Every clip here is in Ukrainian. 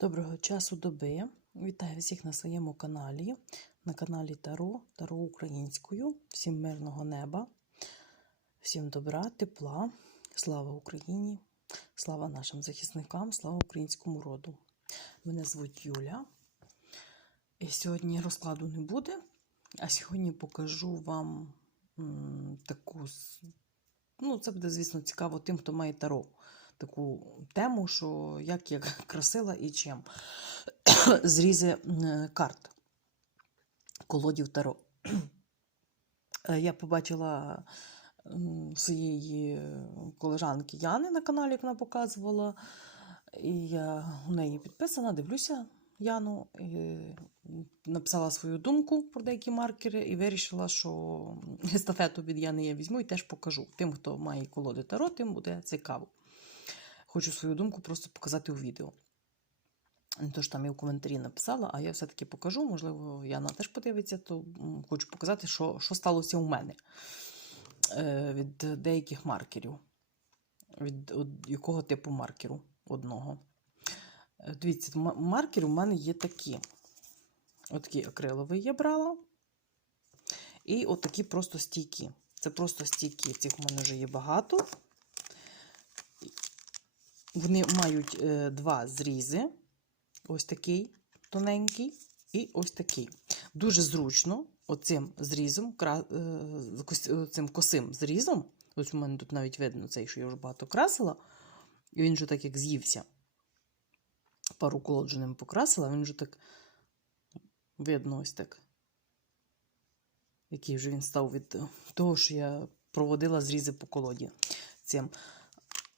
Доброго часу доби. Вітаю всіх на своєму каналі, на каналі Таро, Таро українською. Всім мирного неба, всім добра, тепла, слава Україні, слава нашим захисникам, слава українському роду. Мене звуть Юля. І сьогодні розкладу не буде, а сьогодні покажу вам таку. Ну, це буде, звісно, цікаво тим, хто має таро. Таку тему, що як я красила і чим. Зрізи карт колодів Таро. Е, Я побачила своєї колежанки Яни на каналі, як вона показувала. І я у неї підписана, дивлюся Яну, і написала свою думку про деякі маркери і вирішила, що естафету від Яни я візьму і теж покажу. Тим, хто має колоди Таро, тим буде цікаво. Хочу свою думку просто показати у відео. Не то, що там я в коментарі написала, а я все-таки покажу. Можливо, Яна теж подивиться, то хочу показати, що, що сталося у мене е, від деяких маркерів. Від якого типу маркеру одного. Е, Дивіться, м- маркери у мене є такі. Отакий акриловий я брала. І отакі просто стійкі. Це просто стійкі. Цих у мене вже є багато. Вони мають е, два зрізи. Ось такий тоненький і ось такий. Дуже зручно оцим зрізом, е, цим косим зрізом. Ось у мене тут навіть видно цей, що я вже багато красила. І він вже так як з'ївся. Пару колод вже ним покрасила, він вже так видно ось так. Який вже він став від того, що я проводила зрізи по колоді. Цим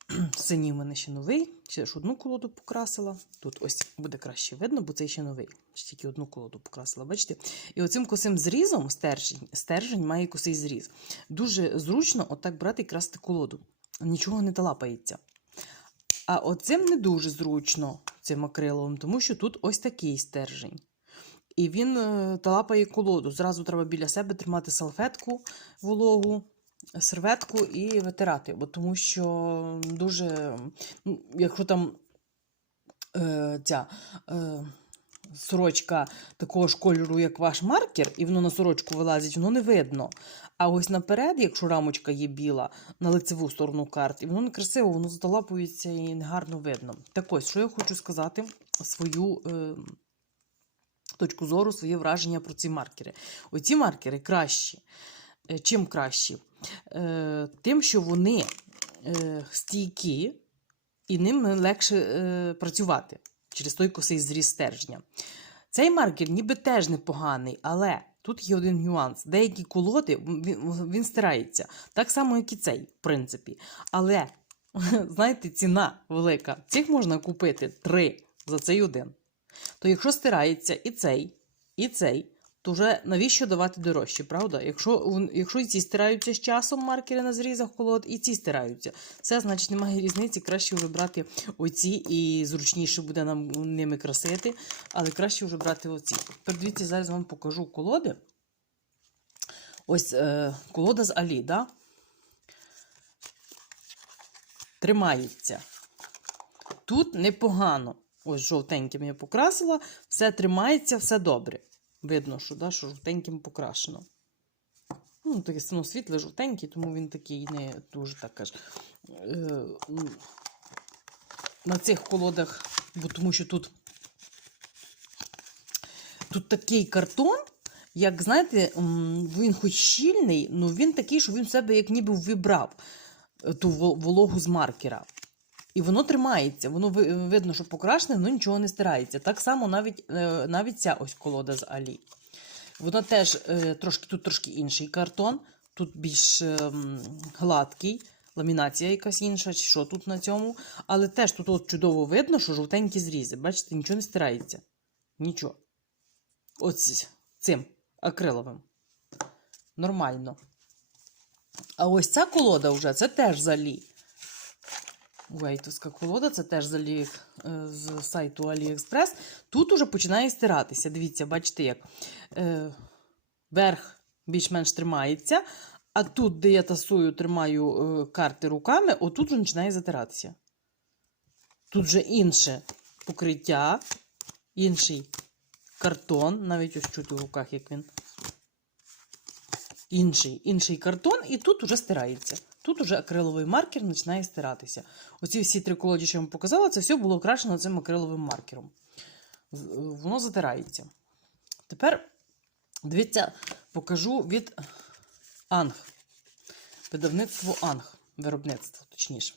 синій в мене ще новий. Ще ж одну колоду покрасила. Тут ось буде краще видно, бо цей ще новий. Ще тільки одну колоду покрасила, бачите? І оцим косим зрізом стержень, стержень має косий зріз. Дуже зручно отак брати і красти колоду. Нічого не талапається. А оцим не дуже зручно, цим акриловим, тому що тут ось такий стержень. І він е, талапає колоду. Зразу треба біля себе тримати салфетку вологу, серветку і витирати. Бо тому що дуже, ну, якщо там е, ця е, сорочка такого ж кольору, як ваш маркер, і воно на сорочку вилазить, воно не видно. А ось наперед, якщо рамочка є біла, на лицеву сторону карт, і воно не красиво, воно заталапується і негарно видно. Так ось, що я хочу сказати свою. Е, Точку зору, своє враження про ці маркери. Оці маркери кращі. Е, Чим кращі? Е, Тим, що вони е, стійкі, і ним легше е, працювати через той косий зріз стержня. Цей маркер ніби теж непоганий, але тут є один нюанс. Деякі колоди він, він стирається. Так само, як і цей, в принципі. Але, знаєте, ціна велика. Цих можна купити три за цей один. То якщо стирається і цей, і цей, то вже навіщо давати дорожче, правда? Якщо, якщо ці стираються з часом маркери на зрізах колод, і ці стираються. Це значить немає різниці, краще вже брати оці, і зручніше буде нам ними красити, але краще вже брати оці. Тепер дивіться, зараз вам покажу колоди. Ось е, колода з Алі, да? Тримається. Тут непогано. Ось жовтеньким я покрасила, все тримається, все добре. Видно, що, да, що жовтеньким покрашено. Ну, такий ну, світлий жовтенький, тому він такий не дуже так аж. Е, на цих колодах, бо тому що тут, тут такий картон, як знаєте, він хоч щільний, але він такий, що він себе як ніби вибрав е, ту вологу з маркера. І воно тримається, воно видно, що покрашене, воно нічого не стирається. Так само навіть, е, навіть ця ось колода з Алі. Вона теж е, трошки, тут трошки інший картон, тут більш е, гладкий, ламінація якась інша, чи що тут на цьому. Але теж тут от чудово видно, що жовтенькі зрізи. Бачите, нічого не стирається. Нічого. Ось цим акриловим. Нормально. А ось ця колода вже це теж з Алі. Вейтовська колода, це теж з, Алі, е, з сайту AliExpress. Тут уже починає стиратися. Дивіться, бачите, як е, верх більш-менш тримається, а тут, де я тасую, тримаю е, карти руками, отут вже починає затиратися. Тут вже інше покриття, інший картон, навіть ось чути в руках, як він. Інший, інший картон, і тут уже стирається. Тут уже акриловий маркер починає стиратися. Оці всі три колоді, що я вам показала, це все було окрашено цим акриловим маркером. Воно затирається. Тепер, дивіться, покажу від Анг. Видавництво Анг. Виробництво, точніше.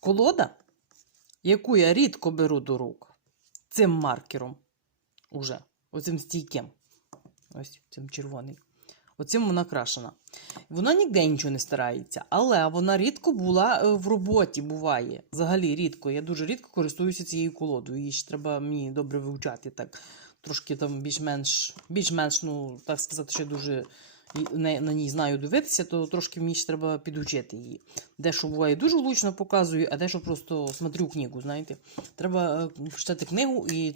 Колода, яку я рідко беру до рук, цим маркером уже, оцим стійким. Ось цим червоний. Оцим вона крашена. Вона ніде нічого не старається, але вона рідко була е, в роботі, буває. Взагалі рідко. Я дуже рідко користуюся цією колодою. Її ж треба мені добре вивчати. Так, трошки там більш-менш, більш-менш, ну, так сказати, ще дуже на, на ній знаю дивитися, то трошки мені ж треба підучити її. Дещо буває дуже влучно показую, а дещо просто смотрю книгу, знаєте. Треба е, читати книгу, і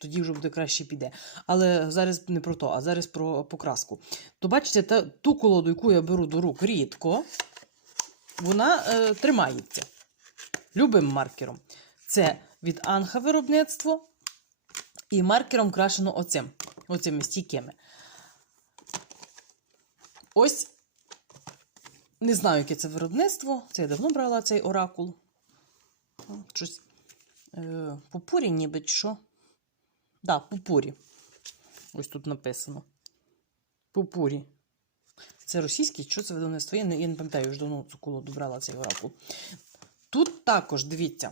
тоді вже буде краще піде. Але зараз не про то, а зараз про покраску. То бачите, та, ту колоду, яку я беру до рук рідко, вона е, тримається любим маркером. Це від Анха виробництво. І маркером крашено оцим, оцими стійкими. Ось не знаю, яке це виробництво. Це я давно брала цей оракул. Щось е, пупурі, ніби що. Да, пупурі. Ось тут написано. Пупурі. Це російський, що це видавництво? Я не, я не пам'ятаю, вже давно цю колоду брала цей оракул. Тут також, дивіться,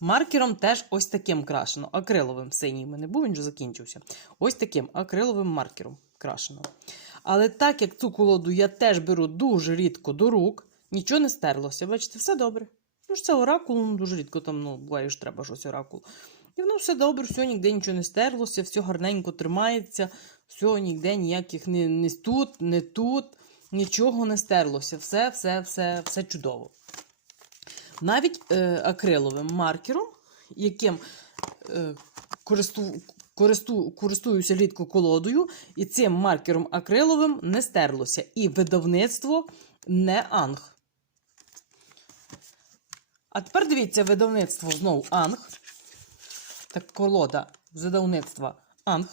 маркером теж ось таким крашено. Акриловим синій мене був, він вже закінчився. Ось таким акриловим маркером крашено. Але так як цю колоду я теж беру дуже рідко до рук, нічого не стерлося. Бачите, все добре. Ну ж це оракул, ну, дуже рідко там, ну, буває, що треба щось оракул. І воно все добре, все, ніде нічого не стерлося, все гарненько тримається, все, ніде ніяких не, не тут, не тут, нічого не стерлося. Все, все, все, все чудово. Навіть е, акриловим маркером, яким е, користу, користу, користуюся рідко колодою, і цим маркером акриловим не стерлося. І видавництво не Анг. А тепер дивіться, видавництво знову Анг. Так, колода видавництва Анг.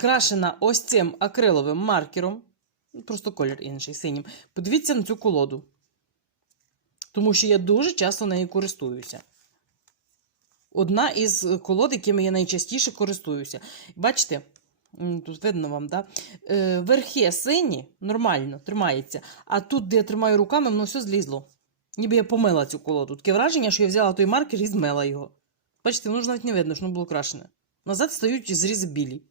Крашена ось цим акриловим маркером. Просто колір інший синім. Подивіться на цю колоду. Тому що я дуже часто нею користуюся. Одна із колод, якими я найчастіше користуюся. Бачите, тут видно вам, да? Е, верхи сині, нормально, тримається. А тут, де я тримаю руками, воно все злізло. Ніби я помила цю колоду. Таке враження, що я взяла той маркер і змила його. Бачите, воно ж навіть не видно, що воно було крашене. Назад стають зрізи білі.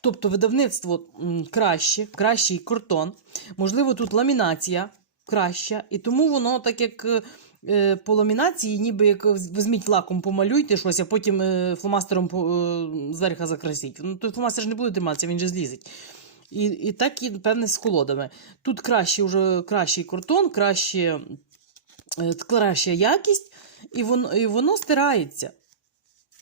Тобто видавництво краще, кращий картон. Можливо, тут ламінація краща. І тому воно, так як е, по ламінації, ніби як візьміть лаком, помалюйте щось, а потім е, фломастером е, зверху закрасіть. Ну, той фломастер ж не буде триматися, він же злізить. І, і так і, певне, з колодами. Тут краще вже кращий картон, краще, е, краща якість, і воно, і воно стирається.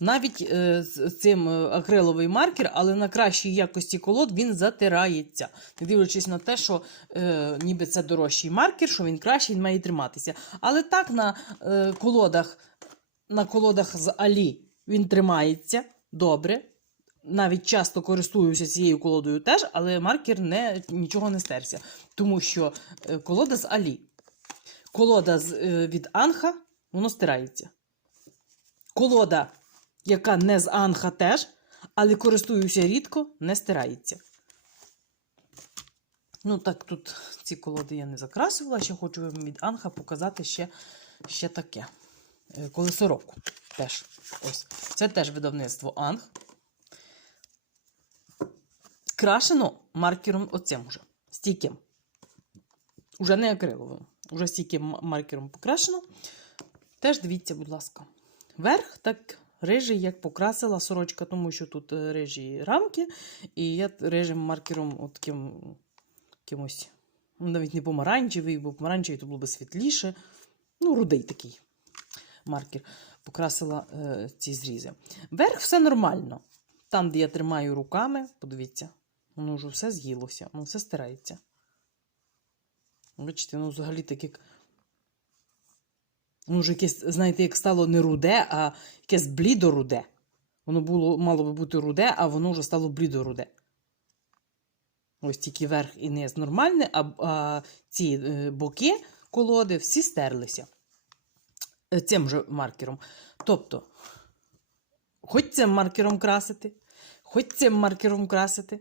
Навіть е, з цим е, акриловий маркер, але на кращій якості колод він затирається. Не дивлячись на те, що е, ніби це дорожчий маркер, що він кращий, він має триматися. Але так на е, колодах, на колодах з Алі він тримається добре. Навіть часто користуюся цією колодою теж, але маркер не, нічого не стерся. Тому що е, колода з Алі. Колода з, е, від Анха, воно стирається. Колода, яка не з Анха теж, але користуюся рідко, не стирається. Ну, так, тут ці колоди я не закрасувала. Ще хочу вам від Анха показати ще, ще таке. Е, Колесо року. Теж. Ось. Це теж видавництво Анг. Крашено маркером оцим уже. Стійким. Уже не акриловим. Уже стійким маркером покрашено. Теж дивіться, будь ласка. Верх так рижий, як покрасила сорочка, тому що тут е, рижі рамки, і я рижим маркером от таким якимось, ну, навіть не помаранчевий, бо помаранчевий то було би світліше. Ну, рудий такий маркер. Покрасила е, ці зрізи. Верх все нормально. Там, де я тримаю руками, подивіться, воно вже все з'їлося, воно все стирається. Бачите, ну взагалі так як Воно вже якесь, знаєте, як стало не руде, а якесь блідо-руде. Воно було, мало би бути руде, а воно вже стало блідо-руде. Ось тільки верх і низ нормальне, а, а ці е, боки колоди всі стерлися Е, цим же маркером. Тобто, хоч цим маркером красити, хоч цим маркером красити,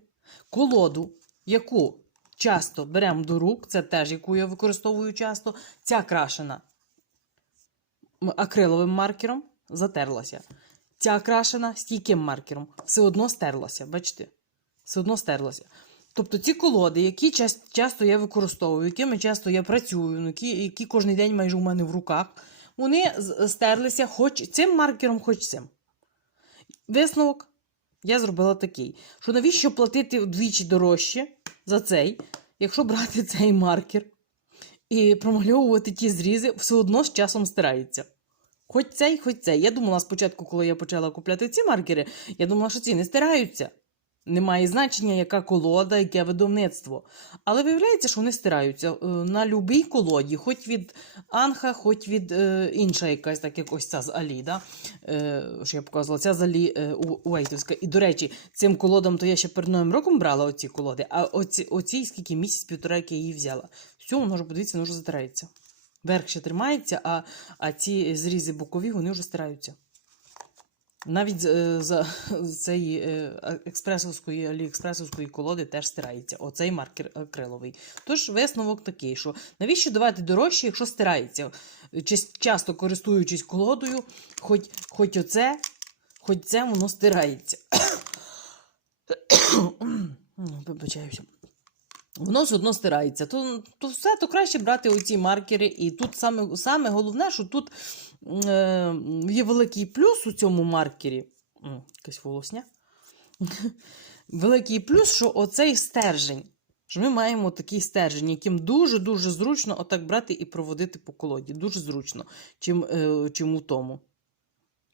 колоду, яку часто беремо до рук, це теж яку я використовую часто, ця крашена акриловим маркером затерлася. Ця крашена стійким маркером все одно стерлася. Бачите? Все одно стерлася. Тобто ці колоди, які часто я використовую, якими часто я працюю, ну, які, які кожен день майже у мене в руках, вони стерлися хоч цим маркером, хоч цим. Висновок я зробила такий: що навіщо платити вдвічі дорожче за цей, якщо брати цей маркер і промальовувати ті зрізи, все одно з часом стирається. Хоч цей, хоч цей. Я думала спочатку, коли я почала купляти ці маркери, я думала, що ці не стираються. Немає значення, яка колода, яке видавництво. Але виявляється, що вони стираються е, на будь-якій колоді, хоч від Анха, хоч від е, інша якась, так як ось ця з Алі. Да? Е, що я показувала, ця з Алі е, у- Уейтівська. І, до речі, цим колодам то я ще перед новим роком брала оці колоди, а оці, оці скільки місяць-півтора, як я її взяла. Все, воно вже, подивіться, воно вже затирається. Верх ще тримається, а, а ці зрізи бокові вони вже стираються. Навіть е, за з цієї е, експресовської аліекспресовської колоди теж стирається. Оцей маркер акриловий. Тож висновок такий, що навіщо давати дорожче, якщо стирається? Часто користуючись колодою, хоч, хоч оце, хоч це воно стирається. Вибачаюся. Воно все одно стирається. То, то все, то краще брати оці маркери. І тут саме, саме головне, що тут е, є великий плюс у цьому маркері. М, Якась волосня. Великий плюс, що оцей стержень. Що ми маємо такий стержень, яким дуже-дуже зручно отак брати і проводити по колоді. Дуже зручно, чим, е, чим у тому.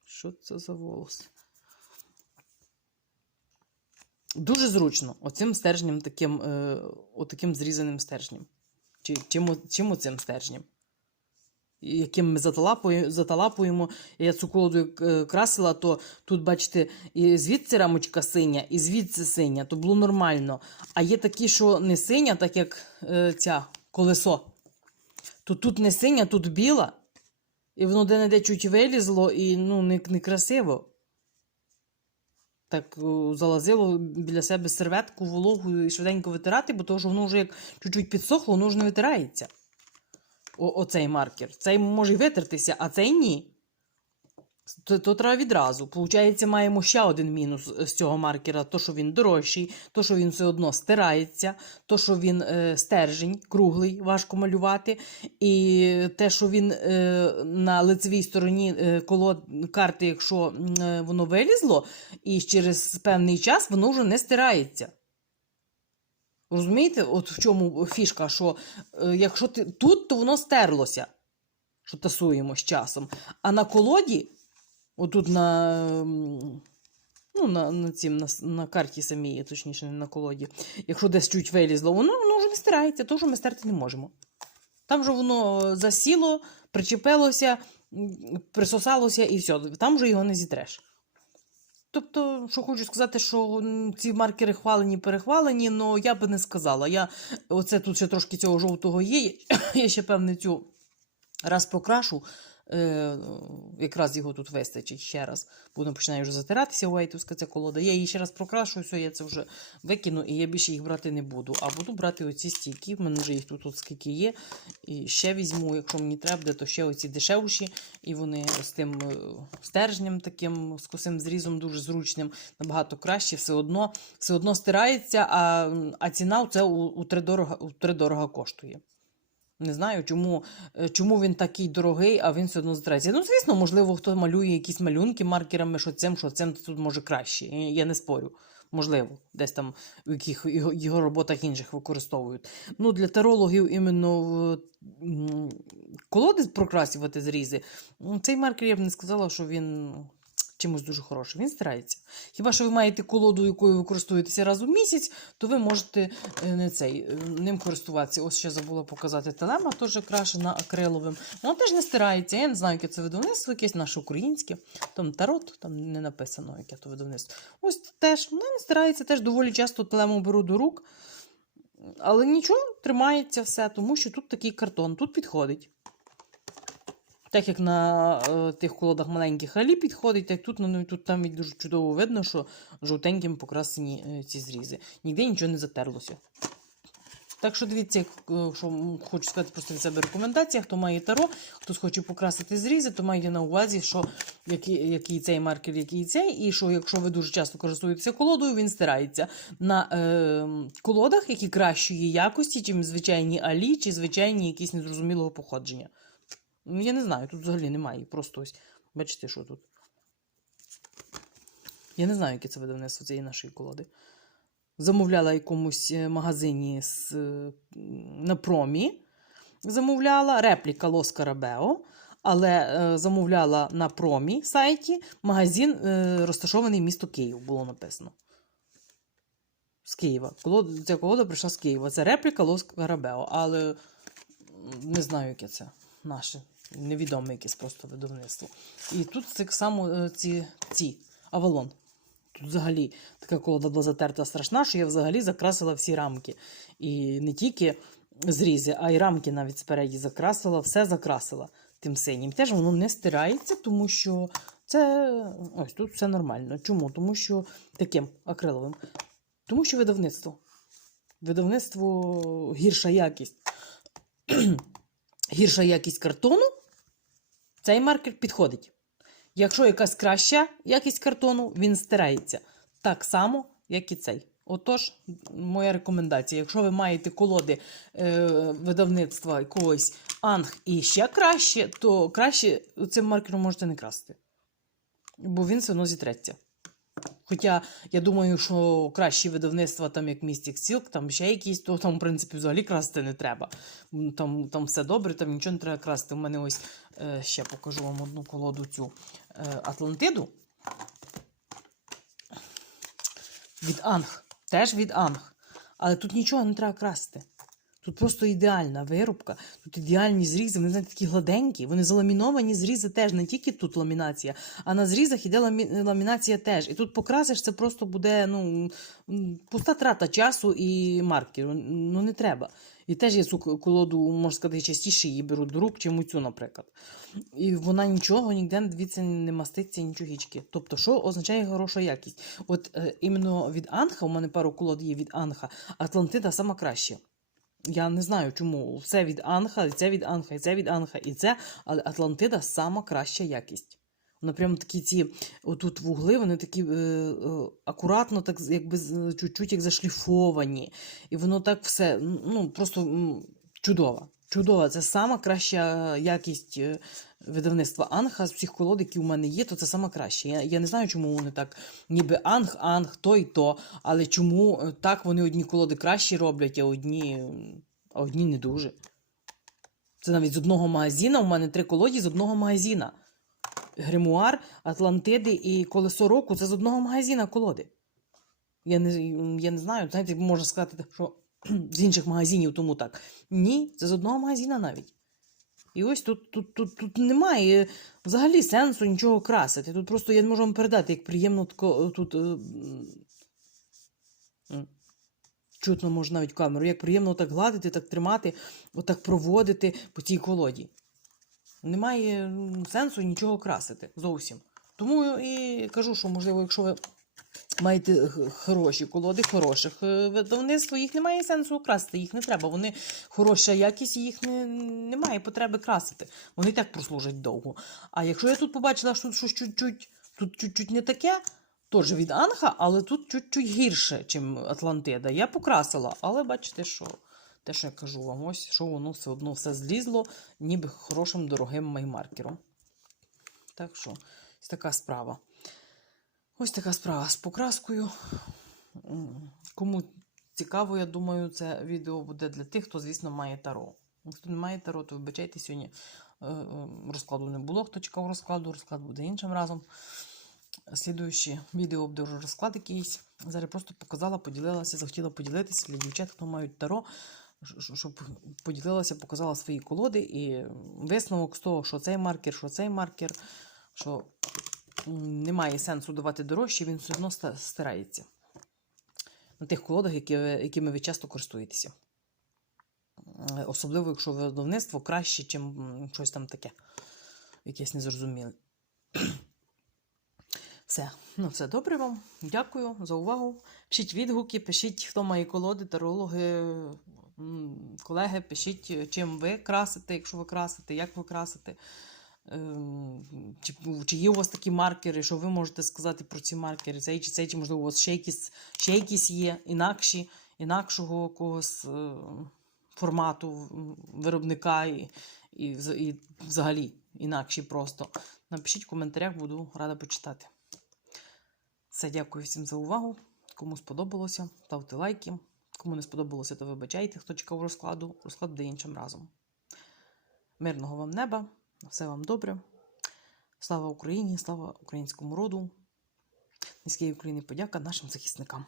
Що це за волос? Дуже зручно оцим стержнем, таким, е, отаким зрізаним стержнем. Чи, чим, чим оцим стержнем. Яким ми заталапуємо, заталапуємо. Я цю колоду е, красила, то тут, бачите, і звідси рамочка синя, і звідси синя, то було нормально. А є такі, що не синя, так як е, ця колесо. То тут не синя, тут біла. І воно де-не-де чуть вилізло, і ну, не, не красиво так залазило біля себе серветку, вологу і швиденько витирати, бо то, що воно вже як чуть-чуть підсохло, воно вже не витирається. О, оцей маркер. Цей може й витертися, а цей ні. То, то треба відразу. Получається, маємо ще один мінус з цього маркера: то, що він дорожчий, то, що він все одно стирається, то, що він е, стержень, круглий, важко малювати, і те, що він е, на лицевій стороні е, колод карти, якщо е, воно вилізло, і через певний час воно вже не стирається. Розумієте, от в чому фішка, що е, якщо ти тут, то воно стерлося, що тасуємо з часом. А на колоді, отут на, ну, на, на, цім, на, на карті самій, точніше, не на колоді, якщо десь чуть вилізло, воно, воно вже не стирається, то що ми стерти не можемо. Там же воно засіло, причепилося, присосалося і все. Там вже його не зітреш. Тобто, що хочу сказати, що ці маркери хвалені, перехвалені, але я би не сказала. Я, оце тут ще трошки цього жовтого є. Я ще певне цю раз покрашу. Е, якраз його тут вистачить ще раз. Воно починає вже затиратися уейтовська ця колода. Я її ще раз прокрашу, все, я це вже викину, і я більше їх брати не буду. А буду брати оці стійкі. В мене вже їх тут от скільки є. І ще візьму, якщо мені треба, буде, то ще оці дешевші. І вони з тим е, стержнем таким, з косим зрізом, дуже зручним, набагато краще, все одно, все одно стирається, а, а ціна це у, у, тридорога, у тридорога коштує. Не знаю, чому, е, чому він такий дорогий, а він все одно стирається. Ну, звісно, можливо, хто малює якісь малюнки маркерами, що цим, що цим, тут може краще. Я не спорю. Можливо, десь там в яких його, його роботах інших використовують. Ну, для тарологів іменно в, колоди прокрасювати зрізи. Цей маркер я б не сказала, що він чимось дуже хорошим, він стирається. Хіба що ви маєте колоду, якою ви користуєтеся раз у місяць, то ви можете е, не цей, е, ним користуватися. Ось ще забула показати телема, теж крашена акриловим. Воно теж не стирається. Я не знаю, яке це видавництво, якесь наше українське. Там тарот, там не написано, яке то видавництво. Ось теж воно не стирається, теж доволі часто телему беру до рук. Але нічого, тримається все, тому що тут такий картон, тут підходить. Так як на е, тих колодах маленьких алі підходить, так тут, ну, тут там дуже чудово видно, що жовтеньким покрасені е, ці зрізи. Ніде нічого не затерлося. Так що дивіться, е, що хочу сказати просто від себе рекомендація, хто має таро, хтось хоче покрасити зрізи, то майте на увазі, що який, який цей маркер, який цей, і що якщо ви дуже часто користуєтеся колодою, він стирається на е, колодах, які кращої якості, чим звичайні алі, чи звичайні якісь незрозумілого походження. Ну, Я не знаю, тут взагалі немає. Просто ось, бачите, що тут. Я не знаю, яке це видавництво цієї нашої колоди. Замовляла якомусь е, магазині з, е, на промі. Замовляла репліка Лос Карабео, але е, замовляла на промі сайті магазин, е, розташований місто Київ, було написано. З Києва. Колода, ця колода прийшла з Києва. Це репліка Лос Карабео, але не знаю, яке це наше. Невідоме якесь просто видавництво. І тут так само е, ці, ці Авалон. Тут взагалі така колода була затерта страшна, що я взагалі закрасила всі рамки. І не тільки зрізи, а й рамки навіть спереді закрасила, все закрасила тим синім. Теж воно не стирається, тому що це ось тут все нормально. Чому? Тому що таким акриловим. Тому що видавництво. Видавництво гірша якість. гірша якість картону, цей маркер підходить. Якщо якась краща якість картону, він стирається. Так само, як і цей. Отож, моя рекомендація: якщо ви маєте колоди е, видавництва якогось анг і ще краще, то краще цим маркером можете не красти. Бо він все одно зітреться. Хоча я думаю, що кращі видавництва, там як Mystic Silk, там ще якісь, то там, в принципі, взагалі красти не треба. Там, там все добре, там нічого не треба красти. У мене ось е, ще покажу вам одну колоду цю е, Атлантиду. Від Анг. Теж від Анг. Але тут нічого не треба красти. Тут просто ідеальна виробка, тут ідеальні зрізи, вони знаєте, такі гладенькі, вони заламіновані зрізи теж, не тільки тут ламінація, а на зрізах іде ламі- ламінація теж. І тут покрасиш, це просто буде ну, пуста трата часу і маркеру. Ну не треба. І теж я цю колоду, можна сказати, частіше її беру до рук, чим цю, наприклад. І вона нічого ніде дивіться, не маститься, нічогічки. Тобто, що означає хороша якість? От е, іменно від Анха, у мене пару колод є від Анха, Атлантида сама краща. Я не знаю, чому. Все від Анха, і це від Анха, і це від Анха, і це, але Атлантида сама краща якість. Вона прямо такі ці отут вугли, вони такі е, е, акуратно, так якби чуть-чуть як зашліфовані. І воно так все, ну, просто чудово. Чудово. Це сама краща якість е, видавництва Анха з всіх колод, які у мене є, то це сама краща. Я, я не знаю, чому вони так, ніби Анг, Анг, то і то. Але чому е, так вони одні колоди кращі роблять, а одні, а одні не дуже. Це навіть з одного магазина. У мене три колоді з одного магазина. Гримуар, Атлантиди і Колесо року це з одного магазина колоди. Я не, я не знаю, знаєте, можна сказати, що з інших магазинів тому так. Ні, це з одного магазина навіть. І ось тут, тут, тут, тут немає взагалі сенсу нічого красити. Тут просто я не можу вам передати, як приємно тут. е, м, м, Чутно може навіть камеру, як приємно так гладити, так тримати, отак проводити по цій колоді. Немає сенсу нічого красити зовсім. Тому і кажу, що, можливо, якщо ви маєте хороші колоди, хороших е, видавництв, їх немає сенсу красити, їх не треба. Вони хороша якість, їх не, немає потреби красити. Вони так прослужать довго. А якщо я тут побачила, що тут щось чуть-чуть, тут чуть-чуть не таке, теж від Анха, але тут чуть-чуть гірше, ніж Атлантида. Я покрасила, але бачите, що те, що я кажу вам, ось що воно все одно все злізло, ніби хорошим дорогим маймаркером. Так що, ось така справа. Ось така справа з покраскою. Кому цікаво, я думаю, це відео буде для тих, хто, звісно, має таро. Хто не має таро, то вибачайте, сьогодні е, е, розкладу не було. Хто чекав розкладу, розклад буде іншим разом. слідуючі відео обдержу розклад якийсь. Зараз просто показала, поділилася, захотіла поділитися для дівчат, хто мають таро, щоб поділилася, показала свої колоди і висновок з того, що цей маркер, що цей маркер, що немає сенсу давати дорожче, він все одно стирається. На тих колодах, які, якими ви часто користуєтеся. Е, Особливо, якщо видавництво краще, ніж щось там таке. Якесь незрозуміле. Все, ну все добре вам. Дякую за увагу. Пишіть відгуки, пишіть, хто має колоди, тарологи, колеги, пишіть, чим ви красите, якщо ви красите, як ви красите. Ем, Чи, чи є у вас такі маркери, що ви можете сказати про ці маркери? Цей чи цей, чи можливо у вас ще якісь, ще якісь є інакші, інакшого когось е, формату виробника і, і, і взагалі інакші просто. Напишіть в коментарях, буду рада почитати. Все, дякую всім за увагу. Кому сподобалося, ставте лайки. Кому не сподобалося, то вибачайте, хто чекав розкладу. Розклад буде іншим разом. Мирного вам неба, все вам добре. Слава Україні, слава українському роду. Низький України подяка нашим захисникам.